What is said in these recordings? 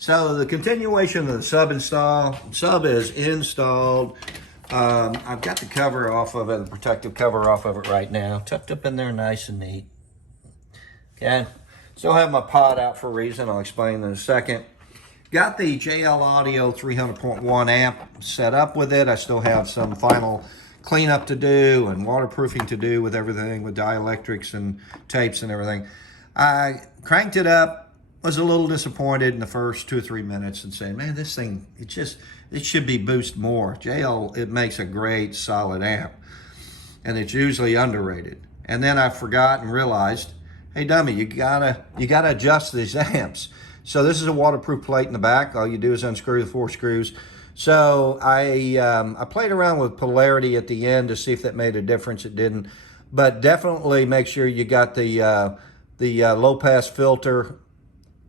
So the continuation of the sub install. Sub is installed. I've got the cover off of it, the protective cover off of it right now, tucked up in there nice and neat. Okay, still have my pod out for a reason. I'll explain in a second. Got the JL Audio 300.1 amp set up with it. I still have some final cleanup to do and waterproofing to do with everything, with dielectrics and tapes and everything. I cranked it up, was a little disappointed in the first 2 or 3 minutes and saying, man, this thing, it should be boost more. JL, it makes a great solid amp, and it's usually underrated. And then I forgot and realized, hey dummy, you gotta adjust these amps. So this is a waterproof plate in the back. All you do is unscrew the 4 screws. So I played around with polarity at the end to see if that made a difference. It didn't, but definitely make sure you got the low pass filter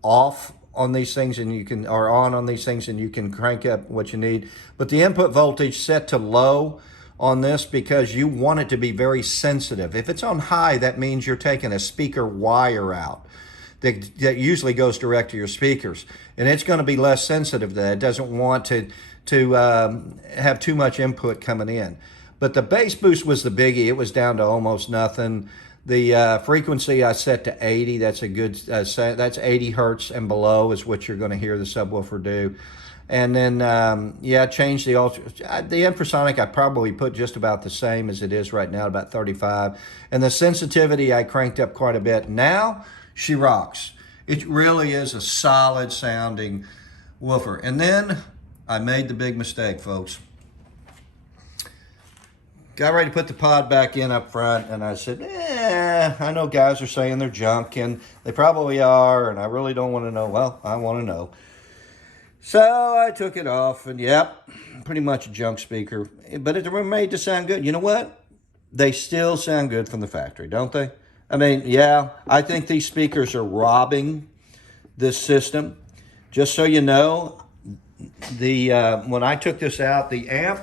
off on these things, and you can, or on these things, and you can crank up what you need. But the input voltage set to low on this because you want it to be very sensitive. If it's on high, that means you're taking a speaker wire out that usually goes direct to your speakers, and it's going to be less sensitive to that. It doesn't want to have too much input coming in. But the bass boost was the biggie. It was down to almost nothing. The frequency I set to 80. That's a good that's 80 hertz and below is what you're going to hear the subwoofer do. And then yeah, change the infrasonic. I probably put just about the same as it is right now, about 35. And the sensitivity I cranked up quite a bit. Now she rocks. It really is a solid sounding woofer. And then I made the big mistake, folks. Got ready to put the pod back in up front, and I said, I know guys are saying they're junk, and they probably are, and I really don't want to know. Well, I want to know. So I took it off, and yep, pretty much a junk speaker. But it was made to sound good. You know what? They still sound good from the factory, don't they? I mean, yeah, I think these speakers are robbing this system. Just so you know, when I took this out, the amp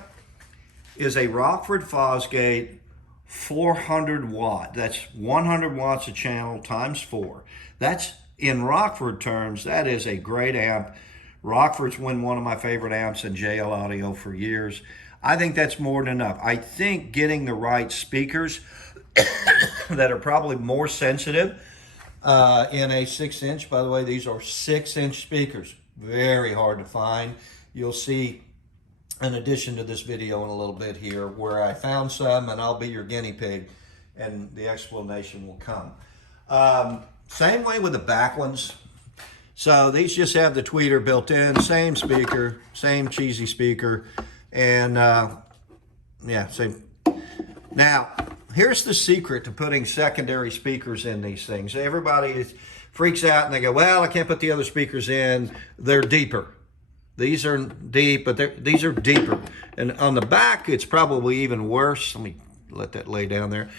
is a Rockford Fosgate 400 watt. That's 100 watts a channel times 4. That's, in Rockford terms, that is a great amp. Rockford's been one of my favorite amps in JL Audio for years. I think that's more than enough. I think getting the right speakers that are probably more sensitive in a 6-inch. By the way, these are 6-inch speakers. Very hard to find. You'll see an addition to this video in a little bit here where I found some, and I'll be your guinea pig, and the explanation will come. Same way with the back ones. So these just have the tweeter built in, same speaker, same cheesy speaker, and yeah, same. Now, here's the secret to putting secondary speakers in these things. Everybody freaks out and they go, well, I can't put the other speakers in. They're deeper. These are deep, but these are deeper. And on the back, it's probably even worse. Let me let that lay down there.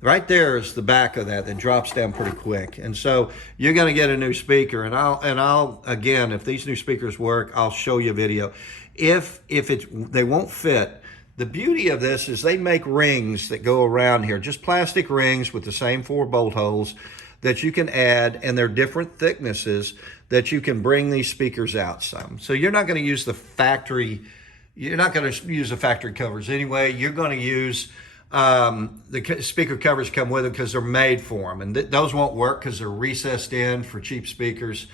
Right there is the back of that drops down pretty quick. And so you're going to get a new speaker, and I'll again, if these new speakers work, I'll show you a video. If they won't fit. The beauty of this is they make rings that go around here, just plastic rings with the same 4 bolt holes that you can add, and they're different thicknesses that you can bring these speakers out some. So you're not going to use the factory, you're not going to use the factory covers anyway. You're going to use the speaker covers come with them because they're made for them, and those won't work because they're recessed in for cheap speakers.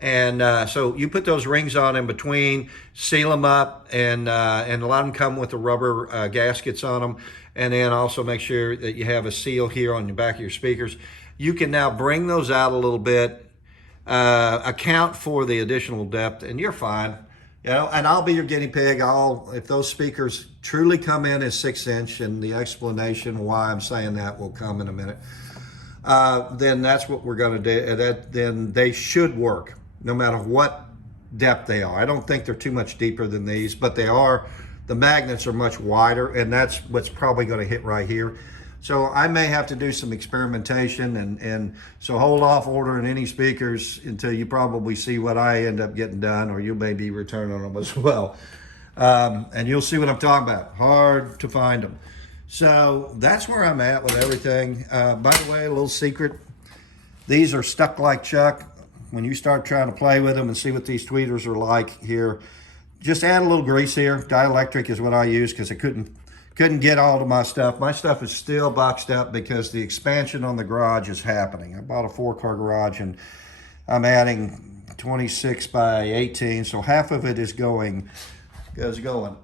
And so you put those rings on in between, seal them up, and a lot of them come with the rubber gaskets on them. And then also make sure that you have a seal here on the back of your speakers. You can now bring those out a little bit, account for the additional depth, and you're fine. You know, and I'll be your guinea pig. If those speakers truly come in as 6-inch, and the explanation why I'm saying that will come in a minute, then that's what we're going to do. Then they should work no matter what depth they are. I don't think they're too much deeper than these, but they are. The magnets are much wider, and that's what's probably going to hit right here. So I may have to do some experimentation, and so hold off ordering any speakers until you probably see what I end up getting done, or you may be returning them as well. And you'll see what I'm talking about. Hard to find them. So that's where I'm at with everything. By the way, a little secret. These are stuck like Chuck. when you start trying to play with them and see what these tweeters are like here, just add a little grease here. Dielectric is what I use because I couldn't get all of my stuff. My stuff is still boxed up because the expansion on the garage is happening. I bought a 4-car garage and I'm adding 26 by 18, so half of it is going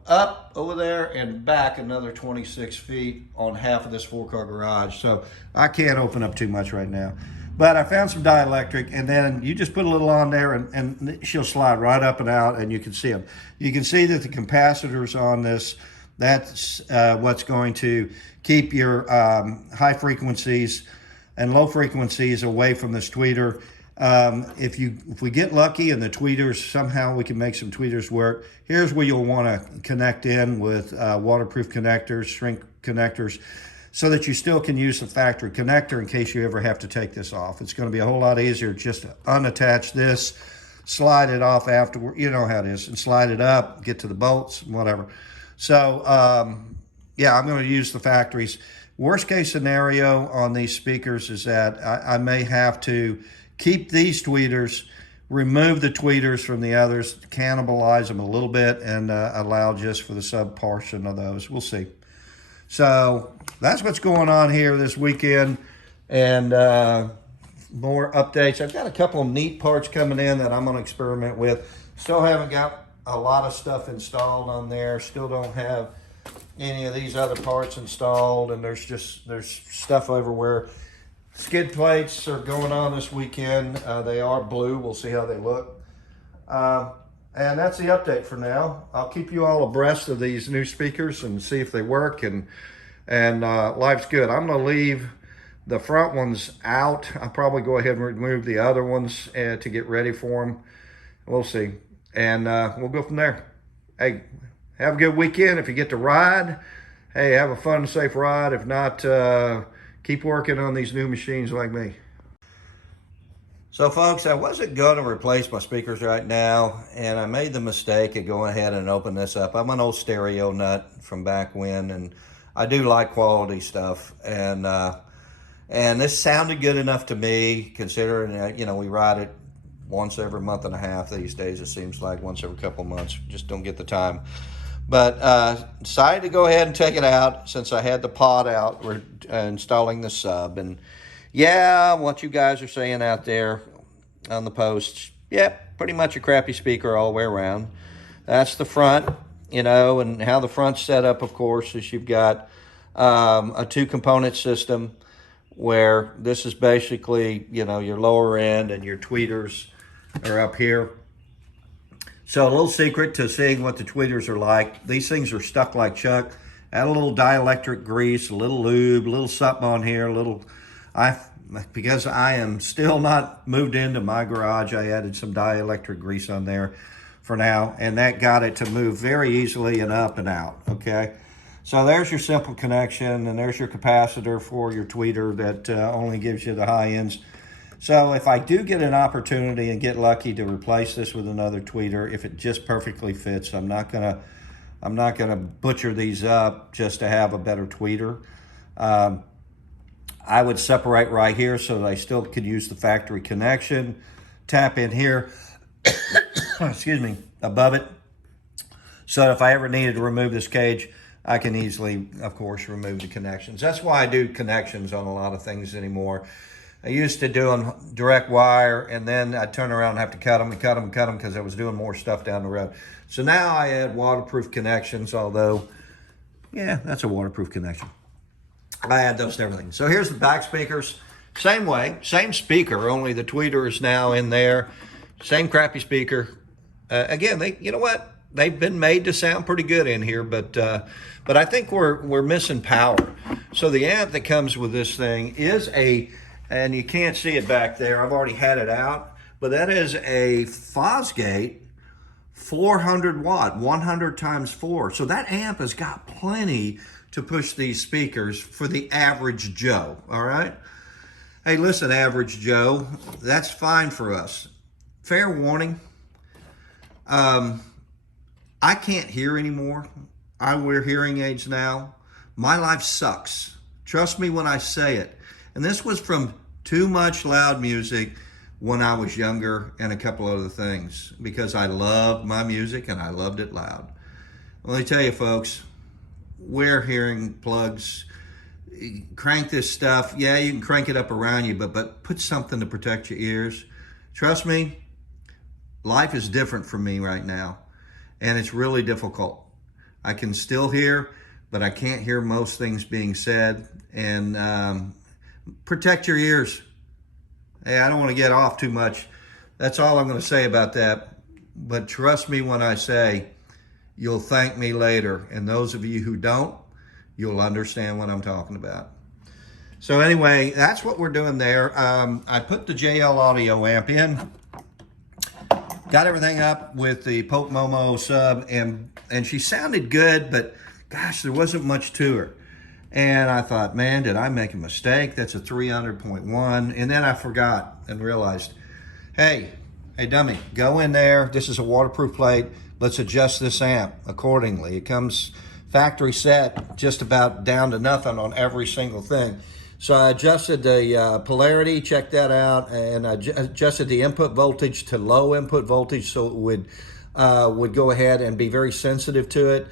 up over there and back another 26 feet on half of this 4-car garage. So I can't open up too much right now. But I found some dielectric, and then you just put a little on there and she'll slide right up and out, and you can see them. You can see that the capacitors on this, that's what's going to keep your high frequencies and low frequencies away from this tweeter. If we get lucky and the tweeters, somehow we can make some tweeters work, here's where you'll want to connect in with waterproof connectors, shrink connectors, so that you still can use the factory connector in case you ever have to take this off. It's going to be a whole lot easier just to unattach this, slide it off afterward, you know how it is, and slide it up, get to the bolts, whatever. So, yeah, I'm going to use the factories. Worst case scenario on these speakers is that I may have to keep these tweeters, remove the tweeters from the others, cannibalize them a little bit, and allow just for the sub portion of those. We'll see. So that's what's going on here this weekend, and more updates. I've got a couple of neat parts coming in that I'm going to experiment with. Still haven't got a lot of stuff installed on there. Still don't have any of these other parts installed, and there's stuff everywhere. Skid plates are going on this weekend. They are blue. We'll see how they look. And that's the update for now. I'll keep you all abreast of these new speakers and see if they work, and life's good. I'm going to leave the front ones out. I'll probably go ahead and remove the other ones to get ready for them. We'll see. And we'll go from there. Hey, have a good weekend. If you get to ride, hey, have a fun and safe ride. If not, keep working on these new machines like me. So folks, I wasn't going to replace my speakers right now, and I made the mistake of going ahead and open this up. I'm an old stereo nut from back when, and I do like quality stuff. And this sounded good enough to me, considering, you know, we ride it once every month and a half these days. It seems like once every couple of months. Just don't get the time. But decided to go ahead and take it out since I had the pod out. We're installing the sub. And yeah, what you guys are saying out there on the posts, yeah, pretty much a crappy speaker all the way around. That's the front, you know, and how the front's set up, of course, is you've got a 2-component system where this is basically, you know, your lower end and your tweeters are up here. So a little secret to seeing what the tweeters are like. These things are stuck like Chuck. Add a little dielectric grease, a little lube, a little something on here, because I am still not moved into my garage, I added some dielectric grease on there for now, and that got it to move very easily and up and out, okay? So there's your simple connection, and there's your capacitor for your tweeter that only gives you the high ends. So if I do get an opportunity and get lucky to replace this with another tweeter, if it just perfectly fits, I'm not gonna butcher these up just to have a better tweeter. I would separate right here so that I still could use the factory connection. Tap in here, excuse me, above it. So if I ever needed to remove this cage, I can easily, of course, remove the connections. That's why I do connections on a lot of things anymore. I used to do them direct wire, and then I'd turn around and have to cut them because I was doing more stuff down the road. So now I add waterproof connections, although, yeah, that's a waterproof connection. I add those to everything. So here's the back speakers. Same way, same speaker, only the tweeter is now in there. Same crappy speaker. Again, you know what? They've been made to sound pretty good in here, but I think we're missing power. So the amp that comes with this thing is and you can't see it back there, I've already had it out, but that is a Fosgate 400 watt, 100 times 4. So that amp has got plenty to push these speakers for the average Joe, all right? Hey, listen, average Joe, that's fine for us. Fair warning, I can't hear anymore. I wear hearing aids now. My life sucks. Trust me when I say it. And this was from too much loud music when I was younger and a couple other things because I loved my music and I loved it loud. Let me tell you, folks, wear hearing plugs. Crank this stuff. Yeah, you can crank it up around you, but put something to protect your ears. Trust me, life is different for me right now, and it's really difficult. I can still hear, but I can't hear most things being said. And protect your ears. Hey, I don't want to get off too much. That's all I'm going to say about that. But trust me when I say you'll thank me later. And those of you who don't, you'll understand what I'm talking about. So anyway, that's what we're doing there. I put the JL Audio amp in. Got everything up with the Pope Momo sub, and she sounded good, but gosh, there wasn't much to her. And I thought, man, did I make a mistake? That's a 300.1. And then I forgot and realized, hey, dummy, go in there. This is a waterproof plate. Let's adjust this amp accordingly. It comes factory set, just about down to nothing on every single thing. So I adjusted the polarity, checked that out, and I adjusted the input voltage to low input voltage so it would go ahead and be very sensitive to it.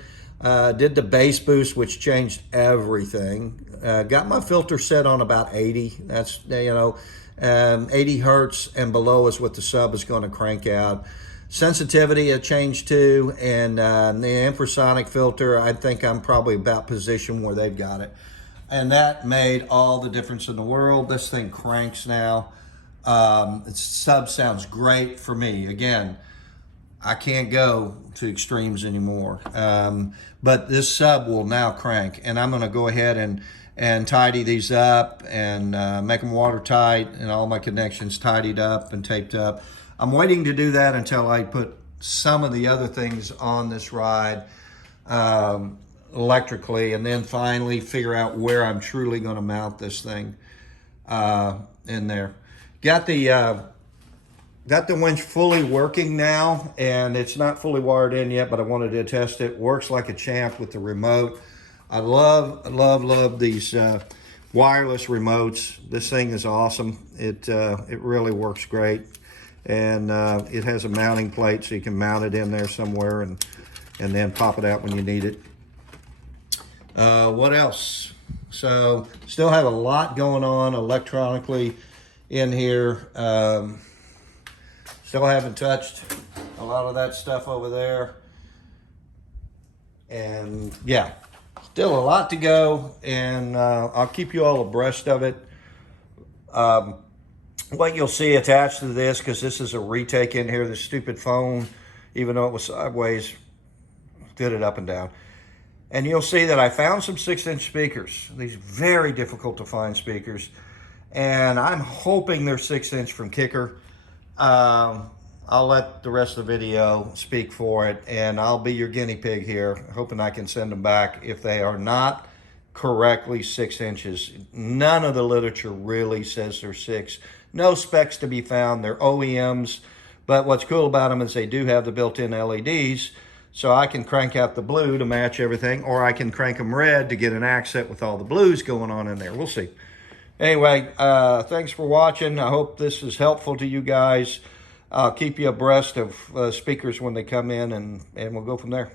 Did the bass boost, which changed everything. Got my filter set on about 80. That's, 80 hertz and below is what the sub is going to crank out. Sensitivity I changed to, and the infrasonic filter, I think I'm probably about positioned where they've got it. And that made all the difference in the world. This thing cranks now. Its sub sounds great for me. Again, I can't go to extremes anymore. But this sub will now crank, and I'm gonna go ahead and tidy these up and make them watertight and all my connections tidied up and taped up. I'm waiting to do that until I put some of the other things on this ride electrically, and then finally figure out where I'm truly gonna mount this thing in there. Got the winch fully working now, and it's not fully wired in yet, but I wanted to test it. Works like a champ with the remote. I love these wireless remotes. This thing is awesome. It really works great, and it has a mounting plate so you can mount it in there somewhere and then pop it out when you need it. What else? So still have a lot going on electronically in here. Still haven't touched a lot of that stuff over there. And yeah, still a lot to go, and I'll keep you all abreast of it. What you'll see attached to this, because this is a retake in here, this stupid phone, even though it was sideways, did it up and down. And you'll see that I found some 6-inch speakers. These very difficult to find speakers. And I'm hoping they're 6-inch from Kicker. I'll let the rest of the video speak for it, and I'll be your guinea pig here, hoping I can send them back if they are not correctly 6 inches. None of the literature really says they're 6. No specs to be found. They're OEMs, but what's cool about them is they do have the built-in LEDs, so I can crank out the blue to match everything, or I can crank them red to get an accent with all the blues going on in there. We'll see. Anyway, thanks for watching. I hope this is helpful to you guys. I'll keep you abreast of speakers when they come in, and we'll go from there.